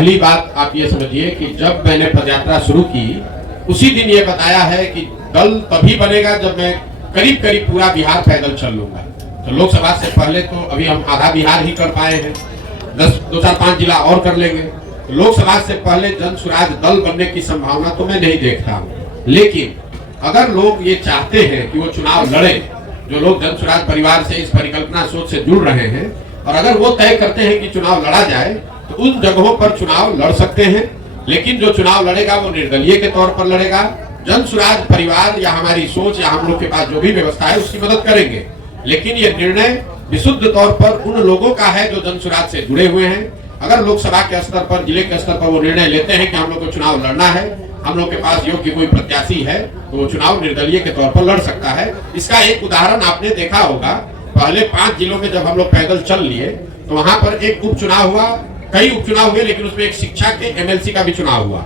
पहली बात आप ये समझिए कि जब मैंने पदयात्रा शुरू की उसी दिन ये बताया है कि दल तभी बनेगा जब मैं करीब करीब पूरा बिहार पैदल चल लूंगा। तो लोकसभा से पहले तो अभी हम आधा बिहार ही कर पाए हैं, 2-4-5 जिला और कर लेंगे। तो लोकसभा से पहले जन स्वराज दल बनने की संभावना तो मैं नहीं देखता हूँ। लेकिन अगर लोग ये चाहते हैं कि वो चुनाव लड़े, जो लोग जन स्वराज परिवार से इस परिकल्पना सोच से जुड़ रहे हैं, और अगर वो तय करते हैं कि चुनाव लड़ा जाए तो उन जगहों पर चुनाव लड़ सकते हैं। लेकिन जो चुनाव लड़ेगा वो निर्दलीय के तौर पर लड़ेगा। जन स्वराज परिवार या हमारी सोच या हम लोग के पास जो भी व्यवस्था है उसकी मदद करेंगे। लेकिन ये निर्णय विशुद्ध तौर पर उन लोगों का है जो जन स्वराज से जुड़े हुए हैं। अगर लोकसभा के स्तर पर, जिले के स्तर पर वो निर्णय लेते हैं कि हम लोग को चुनाव लड़ना है, हम लोग के पास योग्य कोई प्रत्याशी है, तो वो चुनाव निर्दलीय के तौर पर लड़ सकता है। इसका एक उदाहरण आपने देखा होगा, पहले 5 जिलों में जब हम लोग पैदल चल लिए तो वहां पर एक उपचुनाव हुआ, कई उपचुनाव हुए, लेकिन उसमें एक शिक्षा के एमएलसी का भी चुनाव हुआ।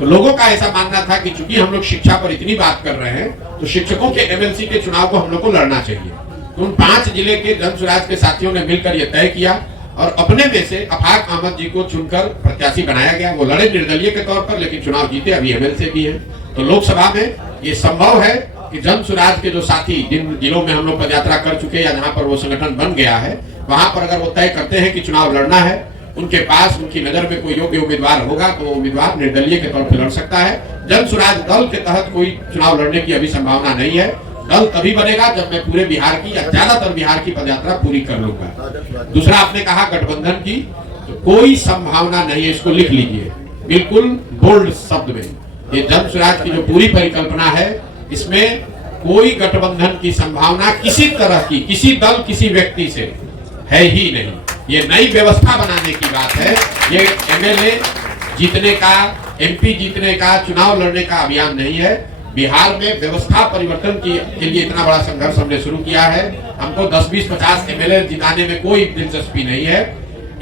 तो लोगों का ऐसा मानना था कि चूंकि हम लोग शिक्षा पर इतनी बात कर रहे हैं तो शिक्षकों के एमएलसी के चुनाव को हम लोग को लड़ना चाहिए। तो उन 5 जिले के जन स्वराज के साथियों ने मिलकर यह तय किया और अपने में से अफाक अहमद जी को चुनकर प्रत्याशी बनाया गया। वो लड़े निर्दलीय के तौर पर, लेकिन चुनाव जीते, अभी एमएलसी भी है। तो लोकसभा में ये संभव है कि जन स्वराज के जो साथी जिन जिलों में हम लोग पदयात्रा कर चुके या जहां पर वो संगठन बन गया है, वहां पर अगर वो तय करते हैं कि चुनाव लड़ना है, उनके पास उनकी नजर में कोई योग्य उम्मीदवार होगा तो उम्मीदवार निर्दलीय के तौर पर लड़ सकता है। जन स्वराज दल के तहत कोई चुनाव लड़ने की अभी संभावना नहीं है। दल तभी बनेगा जब मैं पूरे बिहार की या ज्यादातर बिहार की पदयात्रा पूरी कर लूंगा। दूसरा आपने कहा गठबंधन की, तो कोई संभावना नहीं है, इसको लिख लीजिए बिल्कुल बोल्ड शब्द में। ये जन स्वराज की जो पूरी परिकल्पना है, इसमें कोई गठबंधन की संभावना किसी तरह की, किसी दल, किसी व्यक्ति से है ही नहीं। ये नई व्यवस्था बनाने की बात है। ये एमएलए जीतने का, एमपी जीतने का, चुनाव लड़ने का अभियान नहीं है। बिहार में व्यवस्था परिवर्तन के लिए इतना बड़ा संघर्ष हमने शुरू किया है। हमको 10, 20, 50 एमएलए जिताने में कोई दिलचस्पी नहीं है,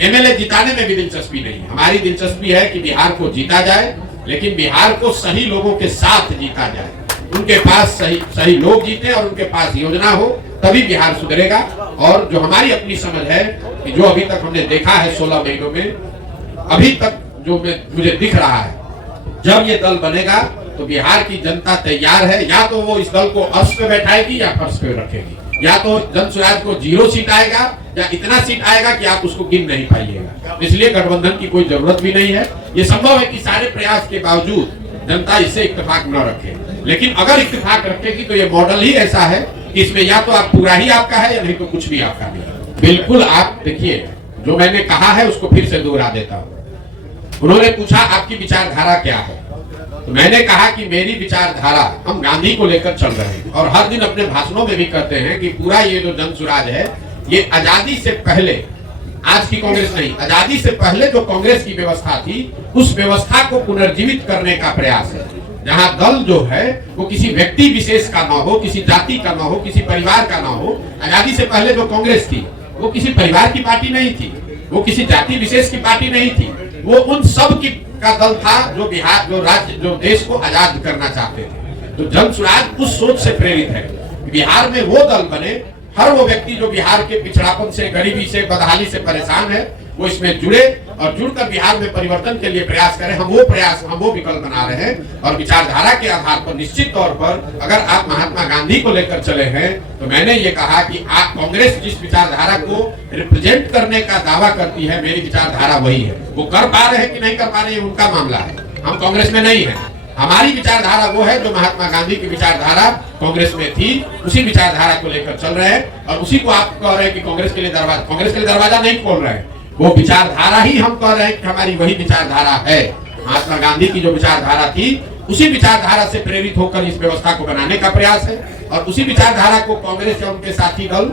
एमएलए जिताने में भी दिलचस्पी नहीं है। हमारी दिलचस्पी है कि बिहार को जीता जाए, लेकिन बिहार को सही लोगों के साथ जीता जाए। उनके पास सही लोग जीते और उनके पास योजना हो, तभी बिहार सुधरेगा। और जो हमारी अपनी समझ है कि जो अभी तक हमने देखा है 16 महीनों में, अभी तक जो मुझे दिख रहा है, जब ये दल बनेगा तो बिहार की जनता तैयार है। या तो वो इस दल को अर्श पे बैठाएगी या फर्श पे रखेगी, या तो जन स्वराज को 0 सीट आएगा या इतना सीट आएगा कि आप उसको गिन नहीं पाइएगा। इसलिए गठबंधन की कोई जरूरत भी नहीं है। ये संभव है कि सारे प्रयास के बावजूद जनता इससे इत्तेफाक न रखे, लेकिन अगर इत्तेफाक रखेगी तो ये मॉडल ही ऐसा है कि इसमें या तो आप पूरा ही आपका है या नहीं तो कुछ भी आपका नहीं। बिल्कुल आप देखिए, जो मैंने कहा है उसको फिर से दोहरा देता हूँ। उन्होंने पूछा आपकी विचारधारा क्या है, तो मैंने कहा कि मेरी विचारधारा, हम गांधी को लेकर चल रहे हैं और हर दिन अपने भाषणों में भी कहते हैं कि पूरा ये जो जन स्वराज है, ये आजादी से पहले, आज की कांग्रेस नहीं, आजादी से पहले जो कांग्रेस की व्यवस्था थी उस व्यवस्था को पुनर्जीवित करने का प्रयास है। जहां दल जो है वो किसी व्यक्ति विशेष का ना हो, किसी जाति का ना हो, किसी परिवार का ना हो। आजादी से पहले जो कांग्रेस थी वो किसी परिवार की पार्टी नहीं थी, वो किसी जाति विशेष की पार्टी नहीं थी, वो उन सब की का दल था जो बिहार, जो राज्य, जो देश को आजाद करना चाहते थे। तो जन स्वराज उस सोच से प्रेरित है। बिहार में वो दल बने, हर वो व्यक्ति जो बिहार के पिछड़ापन से, गरीबी से, बदहाली से परेशान है, वो इसमें जुड़े और जुड़कर बिहार में परिवर्तन के लिए प्रयास करें। हम वो विकल्प बना रहे हैं और विचारधारा के आधार पर निश्चित तौर पर अगर आप महात्मा गांधी को लेकर चले हैं, तो मैंने ये कहा कि आप, कांग्रेस जिस विचारधारा को रिप्रेजेंट करने का दावा करती है, मेरी विचारधारा वही है। वो कर पा रहे हैं कि नहीं कर पा रहे हैं उनका मामला है, हम कांग्रेस में नहीं है। हमारी विचारधारा वो है जो महात्मा गांधी की विचारधारा कांग्रेस में थी, उसी विचारधारा को लेकर चल रहे हैं। और उसी को आप कह रहे हैं कि कांग्रेस के लिए दरवाजा नहीं खोल रहे हैं, वो विचारधारा ही हम कह रहे हैं कि हमारी वही विचारधारा है। महात्मा गांधी की जो विचारधारा थी, उसी विचारधारा से प्रेरित होकर इस व्यवस्था को बनाने का प्रयास है और उसी विचारधारा को कांग्रेस या उनके साथी दल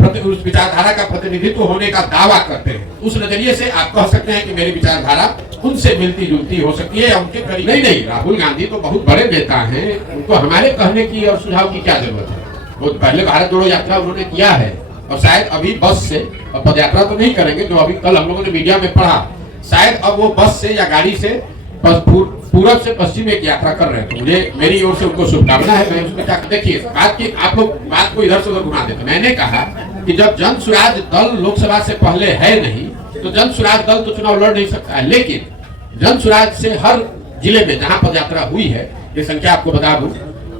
उस विचारधारा का प्रतिनिधित्व होने का दावा करते हैं। उस नजरिए से आप कह सकते हैं कि मेरी विचारधारा उनसे मिलती जुलती हो सकती है या उनके करीब। नहीं, राहुल गांधी तो बहुत बड़े नेता हैं, उनको हमारे कहने की और सुझाव की क्या जरूरत है। वो पहले भारत जोड़ो यात्रा उन्होंने किया है और शायद अभी बस से, और पदयात्रा तो नहीं करेंगे जो अभी कल हम लोगों ने मीडिया में पढ़ा, शायद अब वो बस से या गाड़ी से पूरब से पश्चिम एक यात्रा कर रहे हैं। तो मुझे मेरी ओर से उनको शुभकामना है। मैं उसमें क्या, देखिए बात की, आप लोग बात को इधर से उधर घुमा देते। मैंने कहा कि जब जन स्वराज दल लोकसभा से पहले है नहीं, तो जन स्वराज दल तो चुनाव लड़ नहीं सकता है, लेकिन जन स्वराज से हर जिले में जहां पदयात्रा हुई है, ये संख्या आपको बता दूं,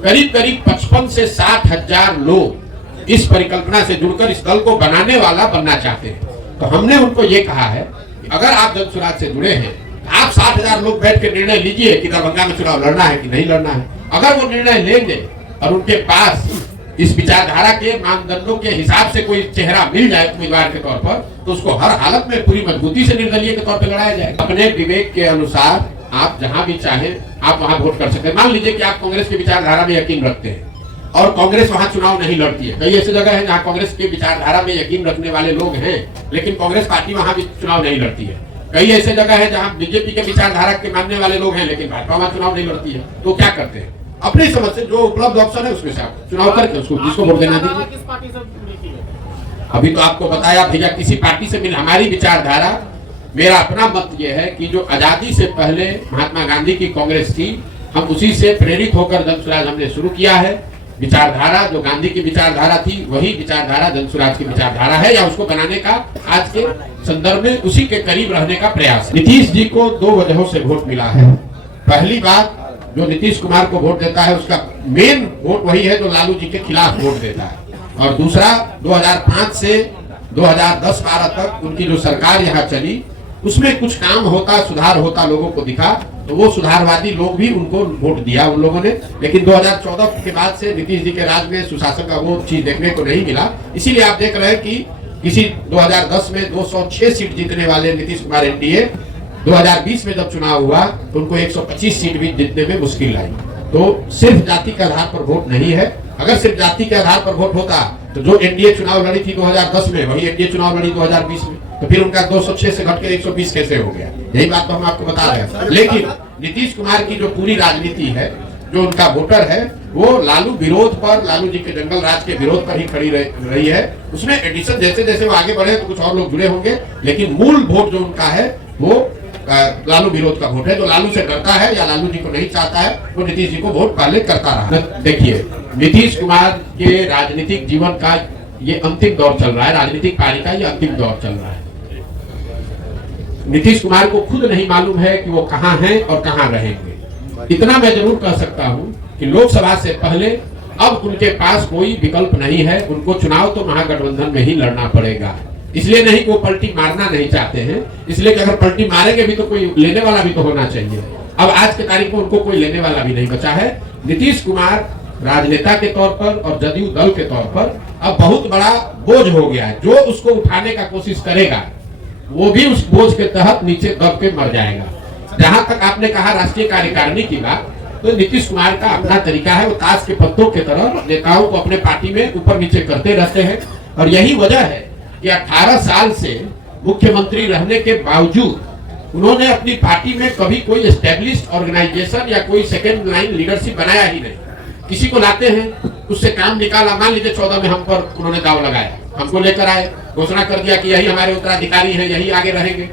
करीब करीब 55 से 60 हजार लोग इस परिकल्पना से जुड़कर इस दल को बनाने वाला बनना चाहते हैं। तो हमने उनको ये कहा है कि अगर आप जन स्वराज से जुड़े हैं, आप 60,000 लोग बैठ के निर्णय लीजिए कि दरभंगा में चुनाव लड़ना है कि नहीं लड़ना है। अगर वो निर्णय लेंगे और उनके पास इस विचारधारा के मानदंडों के हिसाब से कोई चेहरा मिल जाए उम्मीदवार के तौर पर, तो उसको हर हालत में पूरी मजबूती से निर्दलीय के तौर पर लड़ाया जाए। अपने विवेक के अनुसार आप जहां भी चाहें आप वहां वोट कर सकते हैं। मान लीजिए कि आप कांग्रेस की विचारधारा में यकीन रखते हैं और कांग्रेस वहां चुनाव नहीं लड़ती है। कई ऐसी जगह है जहां कांग्रेस की विचारधारा में यकीन रखने वाले लोग हैं, लेकिन कांग्रेस पार्टी वहां भी चुनाव नहीं लड़ती है। कई ऐसे जगह है जहां बीजेपी के विचारधारा के मानने वाले लोग हैं, लेकिन भाजपा वहां चुनाव नहीं लड़ती है। तो क्या करते हैं, अपनी समझ से जो उपलब्ध ऑप्शन है उसमें से आप चुनाव करके उसको जिसको वोट देना दीजिए। अभी तो आपको बताया भैया, किसी पार्टी से मिल, हमारी विचारधारा, मेरा अपना मत यह है कि जो आजादी से पहले महात्मा गांधी की कांग्रेस थी, हम उसी से प्रेरित होकर जन स्वराज हमने शुरू किया है। विचारधारा जो गांधी की विचारधारा थी, वही विचारधारा जन स्वराज की विचारधारा है, या उसको बनाने का आज के संदर्भ में उसी के करीब रहने का प्रयास। नीतीश जी को 2 वजहों से वोट मिला है। पहली बात, जो नीतीश कुमार को वोट देता है उसका मेन वोट वही है जो लालू जी के खिलाफ वोट देता है। और दूसरा, 2005 से 2010-12 तक उनकी जो सरकार यहाँ चली, उसमें कुछ काम होता, सुधार होता लोगों को दिखा, तो वो सुधारवादी लोग भी उनको वोट दिया उन लोगों ने। लेकिन 2014 के बाद से नीतीश जी के राज में सुशासन का वो चीज देखने को नहीं मिला। इसीलिए आप देख रहे हैं कि किसी 2010 में 206 सीट जीतने वाले नीतीश कुमार एनडीए 2020 में जब चुनाव हुआ तो उनको 125 सीट भी जीतने में मुश्किल आई। तो सिर्फ जाति के आधार पर वोट नहीं है। अगर सिर्फ जाति के आधार पर वोट होता तो जो एनडीए चुनाव लड़ी थी 2010 में, वही एनडीए चुनाव लड़ी 2020 में, तो फिर उनका 206 से घटकर 120 कैसे हो गया? यही बात तो हम आपको बता रहे हैं। लेकिन नीतीश कुमार की जो पूरी राजनीति है, जो उनका वोटर है, वो लालू विरोध पर, लालू जी के जंगल राज के विरोध पर ही खड़ी रही है। उसमें एडिशन जैसे जैसे वो आगे बढ़े तो कुछ और लोग जुड़े होंगे, लेकिन मूल वोट जो उनका है वो लालू विरोध का वोट है। जो लालू से डरता है या लालू जी को नहीं चाहता है, वो नीतीश जी को वोट पहले करता रहा। देखिए, नीतीश कुमार के राजनीतिक जीवन का ये अंतिम दौर चल रहा है, राजनीतिक पारी का ये अंतिम दौर चल रहा है। नीतीश कुमार को खुद नहीं मालूम है कि वो कहां हैं और कहां रहेंगे। इतना मैं जरूर कह सकता हूं कि लोकसभा से पहले अब उनके पास कोई विकल्प नहीं है। उनको चुनाव तो महागठबंधन में ही लड़ना पड़ेगा। इसलिए नहीं कि वो पलटी मारना नहीं चाहते हैं, इसलिए कि अगर पलटी मारेंगे भी तो कोई लेने वाला भी तो होना चाहिए। अब आज के तारीख में उनको कोई लेने वाला भी नहीं बचा है। नीतीश कुमार राजनेता के तौर पर और जदयू दल के तौर पर अब बहुत बड़ा बोझ हो गया है। जो उसको उठाने का कोशिश करेगा वो भी उस बोझ के तहत नीचे दब के मर जाएगा। जहां तक आपने कहा राष्ट्रीय कार्यकारिणी की बात, तो नीतीश कुमार का अपना तरीका है, वो ताश के पत्तों की तरह नेताओं को अपने पार्टी में ऊपर नीचे करते रहते हैं। और यही वजह है कि 18 साल से मुख्यमंत्री रहने के बावजूद उन्होंने अपनी पार्टी में कभी कोई एस्टेब्लिश्ड ऑर्गेनाइजेशन या कोई सेकेंड लाइन लीडरशिप बनाया ही नहीं। किसी को लाते हैं, उससे काम निकाला। मान लीजिए 14 में हम पर उन्होंने दाव लगाया, हमको लेकर आए, घोषणा कर दिया कि यही हमारे उत्तराधिकारी हैं, यही आगे रहेंगे।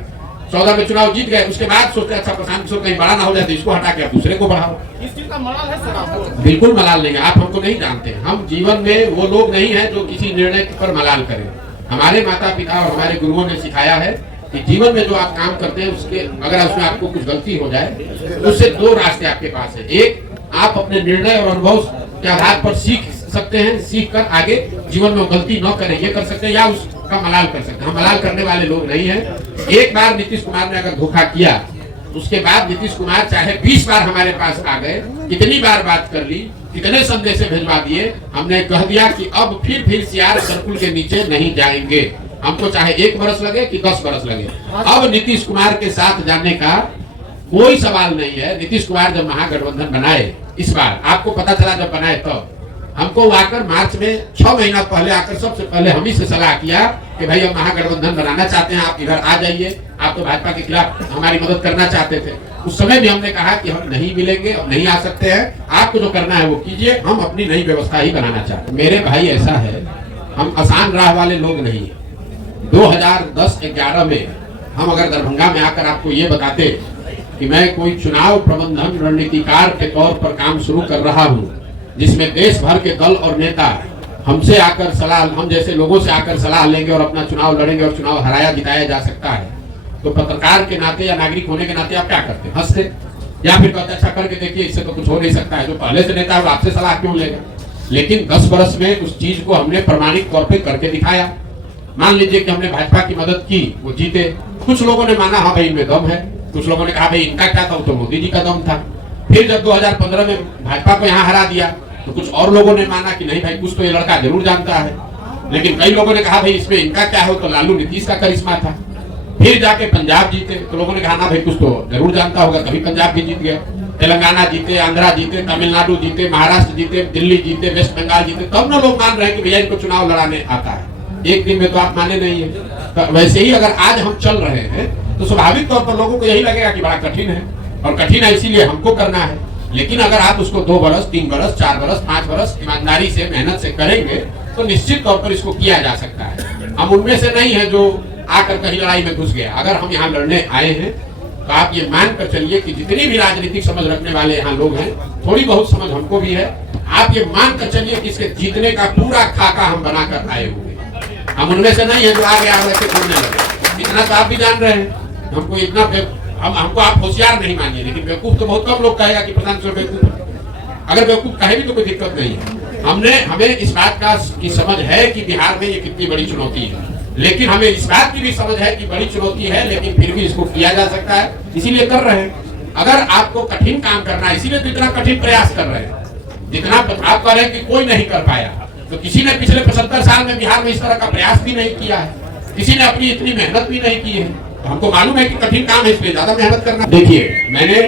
14 में चुनाव जीत गए, उसके बाद सोचते अच्छा प्रशांत किशोर कहीं बड़ा ना हो जाए तो इसको हटा के आप दूसरे को बढ़ाओ। इस चीज का मलाल है सर? बिल्कुल मलाल नहीं है। आप हमको नहीं जानते। हम जीवन में वो लोग नहीं है जो किसी निर्णय पर मलाल करें। हमारे माता पिता और हमारे गुरुओं ने सिखाया है कि जीवन में जो आप काम करते हैं उसके अगर उसमें आपको कुछ गलती हो जाए तो उससे 2 रास्ते आपके पास है। एक, आप अपने निर्णय और अनुभव के आधार पर सीख सकते हैं, सीख कर आगे जीवन में गलती न करें ये कर सकते हैं, या उसका मलाल कर सकते हैं। हम मलाल करने वाले लोग नहीं हैं। एक बार नीतीश कुमार ने अगर धोखा किया, उसके बाद नीतीश कुमार चाहे 20 बार हमारे पास आ गए, कितनी बार बात कर ली, कितने संदेश भेजवा दिए, हमने कह दिया कि अब फिर सियार सर्कुल के नीचे नहीं जाएंगे। हमको चाहे 1 बरस लगे कि 10 बरस लगे, अब नीतीश कुमार के साथ जाने का कोई सवाल नहीं है। नीतीश कुमार जब महागठबंधन बनाए, इस बार आपको पता चला जब बनाए तब हमको आकर मार्च में 6 महीना पहले आकर सबसे पहले हम ही से सलाह किया कि भाई हम महागठबंधन बनाना चाहते हैं, आप इधर आ जाइए, आप तो भाजपा के खिलाफ हमारी मदद करना चाहते थे। उस समय भी हमने कहा कि हम नहीं मिलेंगे, अब नहीं आ सकते हैं, आपको जो करना है वो कीजिए, हम अपनी नई व्यवस्था ही बनाना चाहते हैं। मेरे भाई ऐसा है, हम आसान राह वाले लोग नहीं है। 2010-11 में हम अगर दरभंगा में आकर आपको ये बताते कि मैं कोई चुनाव प्रबंधन रणनीतिकार के तौर पर काम शुरू कर रहा हूँ, जिसमें देश भर के दल और नेता हमसे आकर सलाह, हम जैसे लोगों से आकर सलाह लेंगे और अपना चुनाव लड़ेंगे और चुनाव हराया जिताया जा सकता है, तो पत्रकार के नाते या नागरिक होने के नाते आप क्या करते, हंसते, या फिर कहते अच्छा करके देखिए, इससे तो कुछ हो नहीं सकता है, जो पहले से नेता है वो आपसे सलाह क्यों लेगा। लेकिन 10 बरस में उस चीज को हमने प्रमाणिक तौर पे करके दिखाया। मान लीजिए कि हमने भाजपा की मदद की, वो जीते, कुछ लोगों ने माना हाँ भाई इनमें दम है, कुछ लोगों ने कहा भाई इनका क्या था, तो मोदी जी का दम था। फिर जब 2015 में भाजपा को यहाँ हरा दिया तो कुछ और लोगों ने माना कि नहीं भाई कुछ तो ये लड़का जरूर जानता है। लेकिन कई लोगों ने कहा भाई इसमें इनका क्या हो, तो लालू नीतीश का करिश्मा था। फिर जाके पंजाब जीते तो लोगों ने कहा ना भाई कुछ तो जरूर जानता होगा, तभी पंजाब भी जीत गया। तेलंगाना जीते, आंध्रा जीते, तमिलनाडु जीते, महाराष्ट्र जीते, दिल्ली जीते, वेस्ट बंगाल जीते, तब ना लोग मान रहे हैं कि भैया इनको चुनाव लड़ाने आता है। एक दिन में तो आप माने नहीं है। तो वैसे ही अगर आज हम चल रहे हैं तो स्वाभाविक तौर पर लोगों को यही लगेगा कि बड़ा कठिन है, और कठिन है इसीलिए हमको करना है। लेकिन अगर आप उसको 2 बरस, 3 बरस, 4 बरस, 5 बरस ईमानदारी से, मेहनत से करेंगे तो निश्चित तौर पर इसको किया जा सकता है। हम उनमें से नहीं है जो आकर कहीं लड़ाई में घुस गया। अगर हम यहाँ लड़ने आए हैं तो आप ये मान कर चलिए कि जितनी भी राजनीतिक समझ रखने वाले यहाँ लोग हैं, थोड़ी बहुत समझ हमको भी है। आप ये मान कर चलिए कि इसके जीतने का पूरा खाका हम बनाकर आए हुए हैं। हम उनमें से नहीं है जो आगे आगे से बोलने लगे। इतना तो आप भी जान रहे हैं। हमको इतना हमको आप होशियार नहीं मानिए, लेकिन बेवकूफ तो बहुत कम लोग कहेगा कि प्रधान सर बेवकूफ। अगर बेवकूफ कहे भी तो कोई दिक्कत नहीं है। हमें इस बात की समझ है कि बिहार में ये कितनी बड़ी चुनौती है, लेकिन हमें इस बात की भी समझ है कि बड़ी चुनौती है, लेकिन फिर भी इसको किया जा सकता है, इसीलिए कर रहे हैं। अगर आपको कठिन काम करना है, इसीलिए तो इतना कठिन प्रयास कर रहे हैं। जितना आप कह रहे हैं कि कोई नहीं कर पाया, तो किसी ने पिछले 75 साल में बिहार में इस तरह का प्रयास भी नहीं किया है, किसी ने अपनी इतनी मेहनत भी नहीं की है। तो हमको मालूम है कि कठिन काम है, इसलिए ज्यादा मेहनत करना। देखिए, मैंने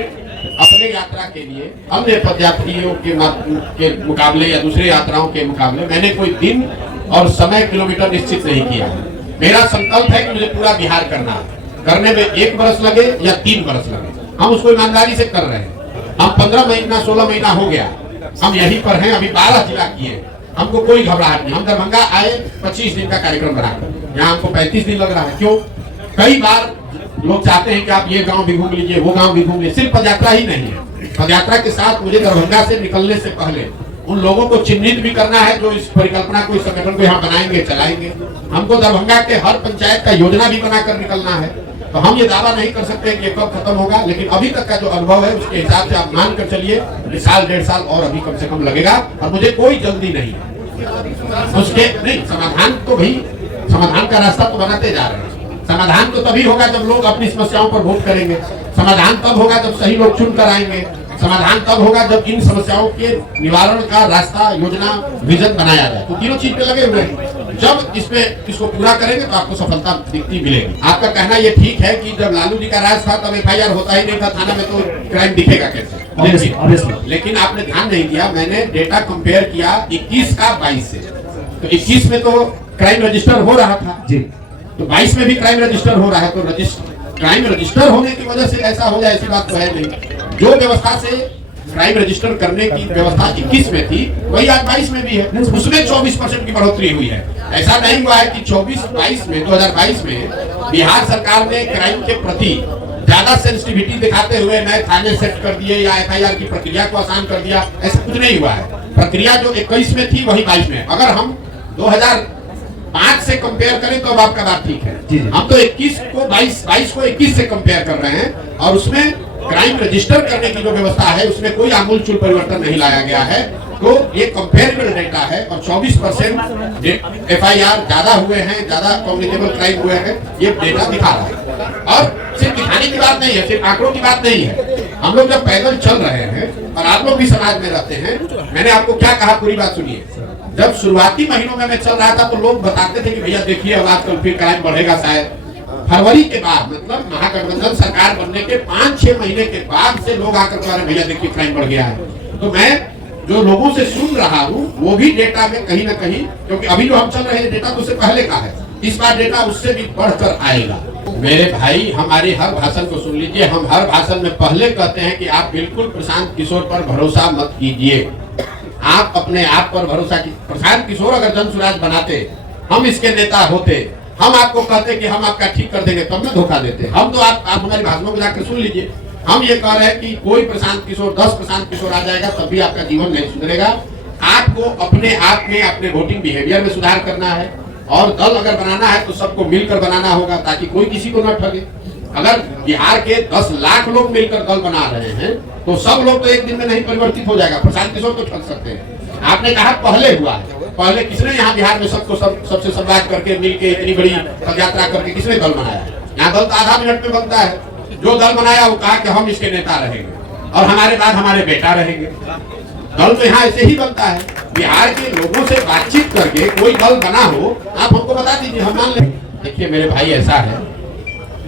अपने यात्रा के लिए अन्य पदयात्रियों के मुकाबले या दूसरे यात्राओं के मुकाबले मैंने कोई दिन और समय, किलोमीटर निश्चित नहीं किया। मेरा संकल्प है कि मुझे पूरा बिहार करना है। करने में 1 बरस लगे या 3 बरस लगे, हम उसको ईमानदारी से कर रहे हैं। हम 15 महीना 16 महीना हो गया, हम यहीं पर हैं। अभी 12 जिला किए, हमको कोई घबराहट नहीं। हम दरभंगा आए 25 दिन का कार्यक्रम बनाकर, यहाँ हमको 35 दिन लग रहा है। क्यों? कई बार लोग चाहते हैं कि आप ये गांव भी घूम लीजिए, वो गांव भी घूम लीजिए। सिर्फ पदयात्रा ही नहीं है, पदयात्रा के साथ मुझे दरभंगा से निकलने से पहले उन लोगों को चिन्हित भी करना है जो इस परिकल्पना को, इस संगठन को यहाँ बनाएंगे, चलाएंगे। हमको दरभंगा के हर पंचायत का योजना भी बनाकर निकलना है। तो हम ये दावा नहीं कर सकते कि ये कब खत्म होगा, लेकिन अभी तक का जो अनुभव है उसके हिसाब से आप मान कर चलिए कि साल 1.5 साल और अभी कम से कम लगेगा। और मुझे कोई जल्दी नहीं है उसके। नहीं, समाधान तो भाई, समाधान का रास्ता तो बनाते जा रहे हैं। समाधान तो तभी होगा जब लोग अपनी समस्याओं पर वोट करेंगे। समाधान तब होगा जब सही लोग चुन कर आएंगे। समाधान तब होगा जब इन समस्याओं के निवारण का रास्ता, योजना, विजन बनाया जाए। तो तीनों चीज पे लगे हुए हैं। जब इसको पूरा करेंगे तो आपको सफलता दिखती मिलेगी। आपका कहना ये ठीक है कि जब लालू जी का राज था तब FIR होता ही नहीं था थाना में, तो क्राइम दिखेगा कैसे? लेकिन आपने ध्यान नहीं दिया। मैंने डेटा कंपेयर किया 21 का 22 से। तो 21 में तो क्राइम रजिस्टर हो रहा था जी, तो 22 में भी क्राइम रजिस्टर हो रहा है। तो क्राइम रजिस्टर होने की वजह से ऐसा हो जाए ऐसी बात तो है नहीं। जो व्यवस्था से क्राइम रजिस्टर करने की व्यवस्था 21 में थी वही आज 22 में भी है। उसमें 24% की बढ़ोतरी हुई है। ऐसा नहीं हुआ है कि 2022 में बिहार सरकार ने क्राइम के प्रति ज्यादा सेंसिटिविटी दिखाते हुए नए थाने सेट कर दिए या FIR की प्रक्रिया को आसान कर दिया। ऐसा कुछ नहीं हुआ है। प्रक्रिया जो 21 में थी वही 22 में। अगर हम 2005 से कंपेयर करें तो अब आपका बात ठीक है। हम तो 21 को 22 को 21 से कंपेयर कर रहे हैं, और उसमें क्राइम रजिस्टर करने की जो व्यवस्था है उसमें कोई आमूलचूल परिवर्तन नहीं लाया गया है। तो ये कंपेरेबल डेटा है, और 24% FIR ज्यादा हुए हैं, ज्यादा कॉग्निटेबल क्राइम हुए हैं, ये डेटा दिखा रहा है। और सिर्फ दिखाने की बात नहीं है, सिर्फ आंकड़ों की बात नहीं है। हम लोग जब पैदल चल रहे हैं, और आप लोग भी समाज में रहते हैं, मैंने आपको क्या कहा, पूरी बात सुनिए। जब शुरुआती महीनों में मैं चल रहा था तो लोग बताते थे कि भैया देखिए अब आजकल फिर क्राइम बढ़ेगा शायद। फरवरी के बाद, मतलब महागठबंधन सरकार बनने के 5-6 महीने के बाद से लोग आकर कह रहे भैया देखिए क्राइम बढ़ गया है। तो मैं जो लोगों से सुन रहा हूँ वो भी डेटा में कहीं ना कहीं, क्योंकि अभी जो हम चल रहे हैं डेटा तो उससे पहले का है, इस बार डेटा उससे भी बढ़कर आएगा। मेरे भाई, हमारे हर भाषण को सुन लीजिए। हम हर भाषण में पहले कहते हैं कि आप बिल्कुल प्रशांत किशोर पर भरोसा मत कीजिए, आप अपने आप पर भरोसा कीजिए। प्रशांत किशोर अगर जन सुराज बनाते, हम इसके नेता होते, हम आपको कहते कि हम आपका ठीक कर देंगे, तब में धोखा देते। हम तो आप हमारे भाषणों को जाकर सुन लीजिए। हम ये कह रहे हैं कि कोई प्रशांत किशोर, 10 प्रशांत किशोर आ जाएगा तब भी आपका जीवन नहीं सुधरेगा। आपको अपने आप में, अपने वोटिंग बिहेवियर में सुधार करना है, और दल अगर बनाना है तो सबको मिलकर बनाना होगा ताकि कोई किसी को न ठगे। अगर बिहार के 10 लाख लोग मिलकर दल बना रहे हैं तो सब लोग तो एक दिन में नहीं परिवर्तित हो जाएगा। प्रशांत किशोर तो ठग सकते हैं। आपने कहा पहले हुआ है, पहले किसने यहाँ बिहार में सबसे संवाद करके मिलके इतनी बड़ी पद यात्रा करके किसने दल बनाया? यहाँ दल तो आधा मिनट में बनता है। जो दल बनाया वो कहा कि हम इसके नेता रहेंगे और हमारे बाद हमारे बेटा रहेंगे। दल तो यहाँ ऐसे ही बनता है। बिहार के लोगों से बातचीत करके कोई दल बना हो, आप हमको बता दीजिए, हम मान लेंगे। देखिए मेरे भाई, ऐसा है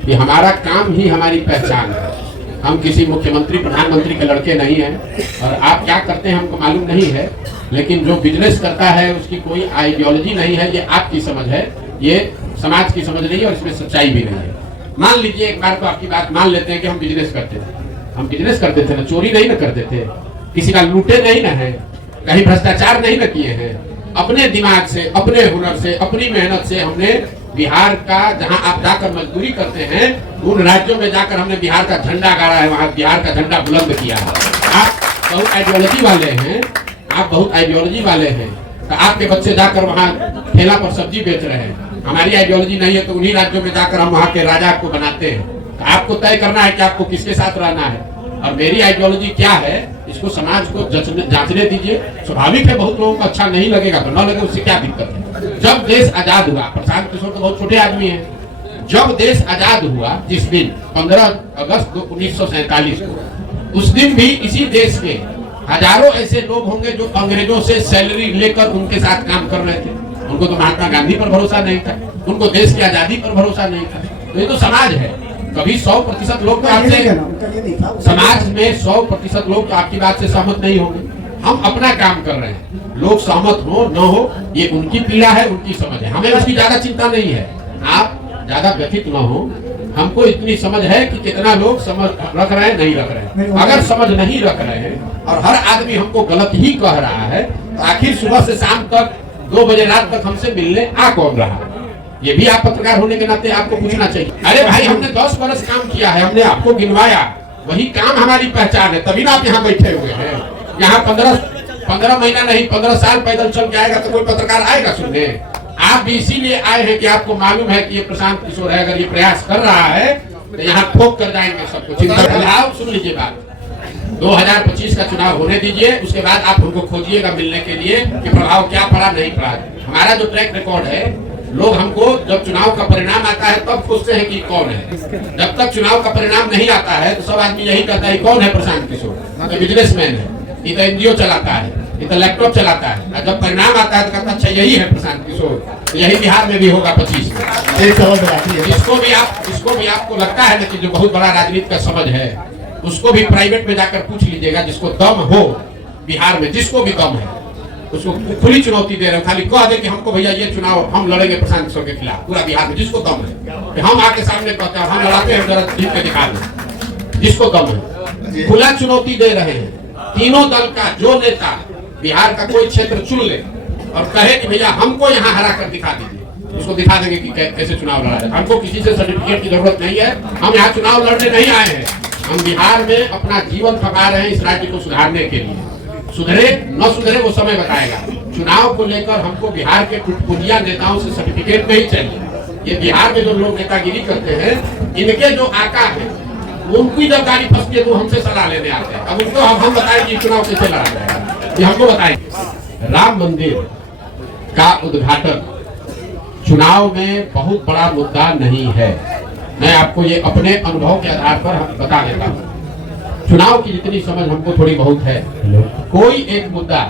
कि हमारा काम ही हमारी पहचान है। हम किसी मुख्यमंत्री प्रधानमंत्री के लड़के नहीं हैं और आप क्या करते हैं हमको मालूम नहीं है, लेकिन जो बिजनेस करता है उसकी कोई आइडियोलॉजी नहीं है। ये आपकी समझ है, ये समाज की समझ नहीं है और इसमें सच्चाई भी नहीं है। मान लीजिए एक बार तो आपकी बात मान लेते हैं कि हम बिजनेस करते थे। हम बिजनेस करते थे ना, चोरी नहीं ना करते थे, किसी का लूटे नहीं ना है, कहीं भ्रष्टाचार नहीं ना किए हैं। अपने दिमाग से, अपने हुनर से, अपनी मेहनत से हमने बिहार का, जहां आप जाकर मजदूरी करते हैं उन राज्यों में जाकर हमने बिहार का झंडा गाड़ा है, वहां बिहार का झंडा बुलंद किया है। आप बहुत आइडियोलॉजी वाले हैं, आप बहुत आइडियोलॉजी वाले हैं, तो आपके बच्चे जाकर वहां ठेला पर सब्जी बेच रहे हैं। हमारी आइडियोलॉजी नहीं है तो उन्हीं राज्यों में जाकर हम वहां के राजा को बनाते हैं। तो आपको तय करना है कि आपको किसके साथ रहना है और मेरी आइडियोलॉजी क्या है, इसको समाज को जांचने दीजिए। स्वाभाविक है बहुत लोगों को अच्छा नहीं लगेगा, तो न लगे उससे क्या दिक्कत है। जब देश आजाद हुआ, प्रशांत किशोर तो बहुत छोटे आदमी हैं, जब देश आजाद हुआ जिस दिन 15 अगस्त 1947 को, उस दिन भी इसी देश के हजारों ऐसे लोग होंगे जो अंग्रेजों से सैलरी लेकर उनके साथ काम कर रहे थे। उनको तो महात्मा गांधी पर भरोसा नहीं था, उनको देश की आजादी पर भरोसा नहीं था। तो ये तो समाज है। कभी 100% लोग तो आपसे, समाज में 100% लोग तो आपकी बात से सहमत नहीं होंगे। हम अपना काम कर रहे हैं, लोग सहमत हो न हो ये उनकी पीड़ा है, उनकी समझ है, हमें उसकी ज्यादा चिंता नहीं है। आप ज्यादा व्यथित न हो, हमको इतनी समझ है कि कितना लोग समझ रख रहे हैं, नहीं रख रहे हैं। अगर समझ नहीं रख रहे हैं और हर आदमी हमको गलत ही कह रहा है, तो आखिर सुबह से शाम तक 2 बजे रात तक हमसे मिलने आ कौन रहा? ये भी आप पत्रकार होने के नाते आपको पूछना चाहिए। अरे भाई, हमने 10 बरस काम किया है, हमने आपको गिनवाया, वही काम हमारी पहचान है, तभी ना आप यहाँ बैठे हुए हैं। यहाँ 15 महीना नहीं 15 साल पैदल चल के आएगा तो कोई पत्रकार आएगा सुनने? आप भी इसीलिए आए हैं कि आपको मालूम है कि ये प्रशांत किशोर है, अगर ये प्रयास कर रहा है तो यहाँ ठोक कर जाएंगे सबको। चिंता फिलहाल सुन लीजिए बात, 2025 का चुनाव होने दीजिए, उसके बाद आप उनको खोजिएगा मिलने के लिए कि प्रभाव क्या पड़ा नहीं पड़ा। हमारा जो ट्रैक रिकॉर्ड है, लोग हमको जब चुनाव का परिणाम आता है तब पूछते हैं कि कौन है। जब तक चुनाव का परिणाम नहीं आता है तो सब आदमी यही कहता है कौन है प्रशांत किशोर, तो बिजनेसमैन है, ये तो एनजीओ चलाता है, ये तो लैपटॉप चलाता है। और जब परिणाम आता है तो कहता अच्छा यही है प्रशांत किशोर। तो यही बिहार में भी होगा 25 में। इसको भी आपको लगता है ना कि जो बहुत बड़ा राजनीति का समझ है, उसको भी प्राइवेट में जाकर पूछ लीजिएगा, जिसको दम हो बिहार में, जिसको भी दम है उसको खुली चुनौती दे रहे हो। खाली कह दे कि हमको भैया ये चुनाव हम लड़ेंगे प्रशांत किशोर के खिलाफ पूरा बिहार में, जिसको दम है। हम आके सामने कहते हैं हम लड़ाते हैं, जरा जीत के दिखा दो, जिसको दम है। खुला चुनौती दे रहे हैं। तीनों दल का जो नेता बिहार का कोई क्षेत्र चुन ले और कहे कि भैया हमको यहाँ हरा कर दिखा दीजिए, उसको दिखा देंगे कि कैसे चुनाव लड़ा है। हमको किसी से सर्टिफिकेट की जरूरत नहीं है, हम यहाँ चुनाव लड़ने नहीं आए हैं। हम बिहार में अपना जीवन खपा रहे हैं इस राज्य को सुधारने के लिए। सुधरे न सुधरे वो समय बताएगा। चुनाव को लेकर हमको बिहार के टुटपुटिया नेताओं से सर्टिफिकेट नहीं चाहिए। ये बिहार में जो लोग नेतागिरी करते हैं, इनके जो आका है उनकी जब गाड़ी फंसती है तो हमसे सलाह लेने आते हैं। अब उनको हम बताएंगे चुनाव कैसे लड़ा जाएगा, ये हमको बताएंगे। राम मंदिर का उद्घाटन चुनाव में बहुत बड़ा मुद्दा नहीं है। मैं आपको ये अपने अनुभव के आधार पर बता देता हूँ। चुनाव की जितनी समझ हमको थोड़ी बहुत है, कोई एक मुद्दा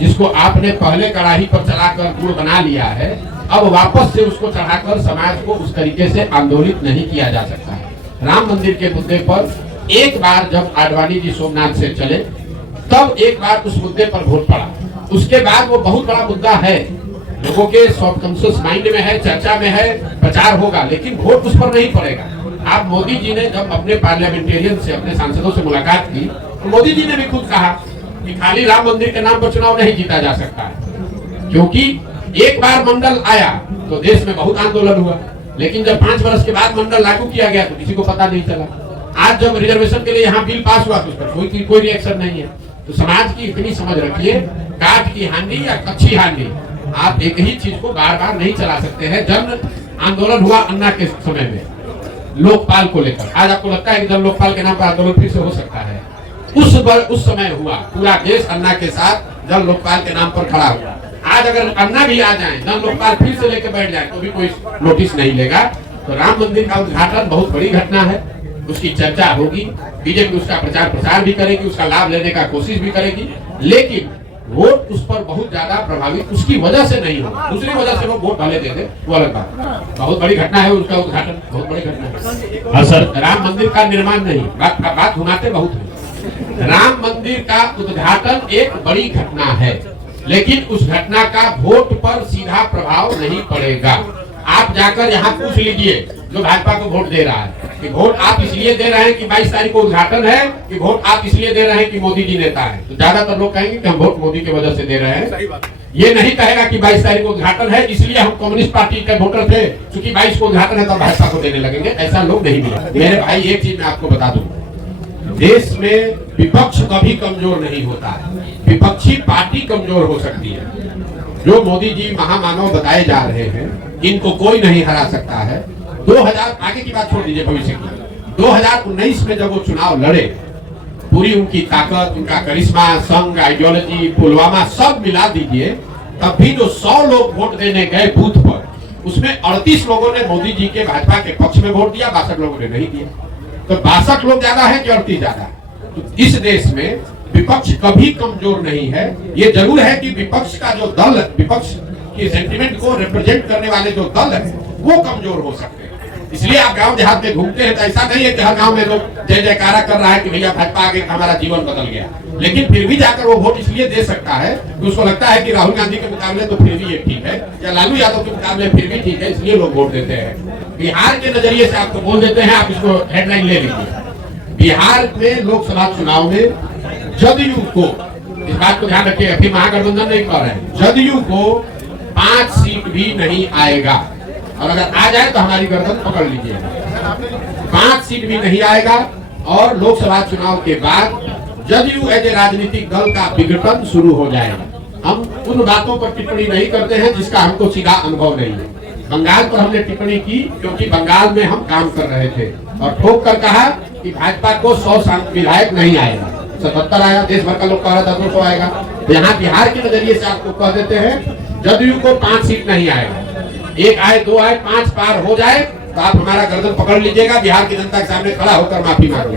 जिसको आपने पहले कड़ाही पर चलाकर गुड़ बना लिया है, अब वापस से उसको चढ़ाकर समाज को उस तरीके से आंदोलित नहीं किया जा सकता है। राम मंदिर के मुद्दे पर एक बार जब आडवाणी जी सोमनाथ से चले, तब एक बार उस मुद्दे पर वोट पड़ा। उसके बाद वो बहुत बड़ा मुद्दा है, लोगों के सबकॉन्शियस माइंड में है, चर्चा में है, प्रचार होगा, लेकिन वोट उस पर नहीं पड़ेगा। आप मोदी जी ने जब अपने पार्लियामेंटेरियन से, अपने सांसदों से मुलाकात की, तो मोदी जी ने भी खुद कहा कि खाली राम मंदिर के नाम पर चुनाव नहीं जीता जा सकता है, क्योंकि एक बार मंडल आया तो देश में बहुत आंदोलन हुआ, लेकिन जब 5 वर्ष के बाद मंडल लागू किया गया तो किसी को पता नहीं चला। आज जब रिजर्वेशन के लिए यहाँ बिल पास हुआ तो उस पर कोई रिएक्शन नहीं है। तो समाज की इतनी समझ रखिए, काठ की हांडी या कच्ची हांडी, आप एक ही चीज को बार बार नहीं चला सकते हैं। जन आंदोलन हुआ अन्ना के समय में, लोकपाल को लेकर। आज आपको लगता है कि जन लोकपाल के नाम पर आंदोलन फिर से हो सकता है? उस समय हुआ, पूरा देश अन्ना के साथ जन लोकपाल के नाम पर खड़ा हुआ। आज अगर अन्ना भी आ जाए, जन लोकपाल फिर से लेकर बैठ जाए, तो भी कोई नोटिस नहीं लेगा। तो राम मंदिर का उद्घाटन बहुत बड़ी घटना है, उसकी चर्चा होगी, बीजेपी उसका प्रचार प्रसार भी करेगी, उसका लाभ लेने का कोशिश भी करेगी, लेकिन वोट उस पर बहुत ज्यादा प्रभावित उसकी वजह से नहीं होगा। दूसरी वजह से वो वोट भले दे दे, वो अलग बात। बहुत बड़ी घटना है उसका उद्घाटन, बहुत बड़ी घटना है। हाँ सर, राम मंदिर का निर्माण नहीं, बात घुमाते बहुत है। राम मंदिर का उद्घाटन एक बड़ी घटना है, लेकिन उस घटना का वोट पर सीधा प्रभाव नहीं पड़ेगा। आप जाकर यहाँ पूछ लीजिए जो भाजपा को वोट दे रहा है कि वोट आप इसलिए दे रहे हैं कि 22 तारीख को उद्घाटन है, कि वोट आप इसलिए दे रहे हैं कि मोदी जी नेता है। तो ज्यादातर लोग कहेंगे कि हम वोट मोदी की वजह से दे रहे हैं। ये नहीं कहेगा कि 22 तारीख को उद्घाटन है इसलिए हम कम्युनिस्ट पार्टी के वोटर थे, क्योंकि 22 को उद्घाटन है तो भाजपा को देने लगेंगे। ऐसा लोग नहीं मिले। मेरे भाई एक चीज मैं आपको बता दूं, देश में विपक्ष कभी कमजोर नहीं होता है, विपक्षी पार्टी कमजोर हो सकती है। जो मोदी जी महामानव बताए जा रहे हैं, इनको कोई नहीं हरा सकता है। 2000 आगे की बात छोड़ दीजिए, भविष्य की 2019 में जब वो चुनाव लड़े, पूरी उनकी ताकत, उनका करिश्मा, संघ, आइडियोलॉजी, पुलवामा सब मिला दीजिए, तब भी जो 100 लोग वोट देने गए बूथ पर, उसमें 38 लोगों ने मोदी जी के भाजपा के पक्ष में वोट दिया, 62 लोगों ने नहीं दिया। तो 62 लोग ज्यादा है कि 38 ज्यादा है? तो इस देश में विपक्ष कभी कमजोर नहीं है। ये जरूर है कि विपक्ष का जो दल, विपक्ष के सेंटिमेंट को रिप्रेजेंट करने वाले जो दल है वो कमजोर हो सकते हैं। इसलिए आप गांव देहात में घूमते हैं तो ऐसा नहीं है कि हर गांव में लोग जय जयकारा कर रहा है कि भैया भाजपा आगे हमारा जीवन बदल गया, लेकिन फिर भी जाकर वो वोट इसलिए दे सकता है कि उसको लगता है कि राहुल गांधी के मुकाबले तो फिर भी ये ठीक है, या लालू यादव के मुकाबले फिर भी ठीक है, इसलिए लोग वोट देते हैं। बिहार के नजरिए से आपको बोल देते हैं, आप इसको हेडलाइन ले लीजिए। बिहार में लोकसभा चुनाव में जदयू को, इस बात को ध्यान रखिए, अभी महागठबंधन नहीं कर रहे हैं, जदयू को 5 सीट भी नहीं आएगा, और अगर आ जाए तो हमारी गर्दन पकड़ लीजिएगा। 5 सीट भी नहीं आएगा, और लोकसभा चुनाव के बाद जदयू एज ए राजनीतिक दल का विघटन शुरू हो जाएगा। हम उन बातों पर टिप्पणी नहीं करते हैं जिसका हमको सीधा अनुभव नहीं है। बंगाल पर हमने टिप्पणी की क्योंकि बंगाल में हम काम कर रहे थे, और ठोक कर कहा कि भाजपा को 100 विधायक नहीं आएगा, 77 आया, देश भर का लोग कह रहा था 200 आएगा। यहाँ बिहार के नजरिए से आपको कह देते हैं जदयू को 5 सीट नहीं आएगा, 1 आए 2 आए 5 पार हो जाए तो आप हमारा गर्दन पकड़ लीजिएगा, बिहार की जनता के सामने खड़ा होकर माफी मांग लें।